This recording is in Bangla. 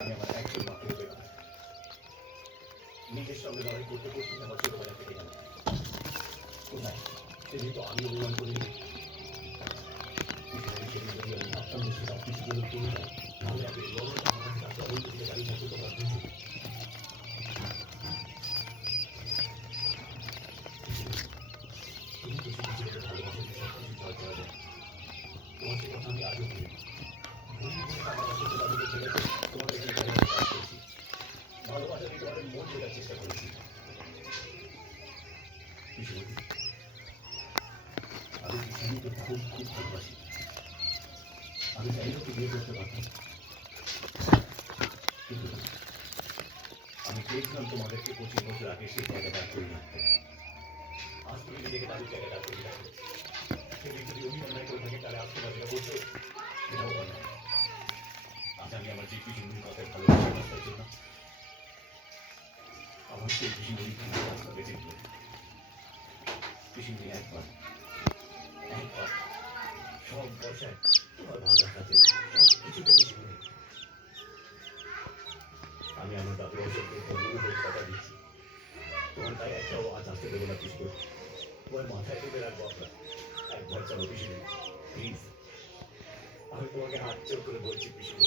আমি আমার একজন মাকে পেলাম নিজের সঙ্গে লড়াই করতে করতে আমার ছোটবেলা থেকে গেল কোথায় সেদিন তো আমি অভিমান করিনি সেদিন যদি আমি ভাবতাম যে সব কিছু জন্য চলে যায় তাহলে আপনি লড়াইটা আমার কাছে অবৈধ দিকে দাঁড়িয়ে থাকতে তোমরা বুঝো তুমি তো শুধু ছেলেকে ভালোবাসো যে সব কিছু জয় করা যায় তোমার সে কথা আমি আজও ভুলি আমার কাছে তোমাদেরকে ছেড়েছে তোমাদেরকে কাজ করছি ভালোবাসা দিয়ে তোমাদের মন বোঝার চেষ্টা করেছি কিশোরী আমি কিশোরীকে খুব খুব ভালোবাসি আমি চাইলেও তো বিয়ে করতে পারতাম কিন্তু আমি চেয়েছিলাম তোমাদেরকে 25 বছর আগে সেই জায়গাটা করে রাখতে আজ তুমি নিজেকে তাদের জায়গাটা করে রাখো সেদিন যদি অভিনয় করে থাকে তাহলে আজ তোমার যেটা বলছো সেটাও অন্যায় আজ আমি আমার যে কিশোরীর কথায় ভালোবাসি রাস্তার জন্য আমার সেই কিশোরী রাস্তা বেঁচে গেল কিশোরী একবার সব বর্ষায় তোমার ভালো রাখাতে সব কিছুতে কিশোরী আমি আমার দাদু অসংখ্য ধর্মীয় কথা দিচ্ছি তোমার তাই একটাও আজ আসতে দেবো না কিশোর তোমার মাথায় তুলে রাখবো আপনার একবার চলো কিশোরী প্লিজ আমি তোমাকে হাত চোখ করে বলছি কিশোরী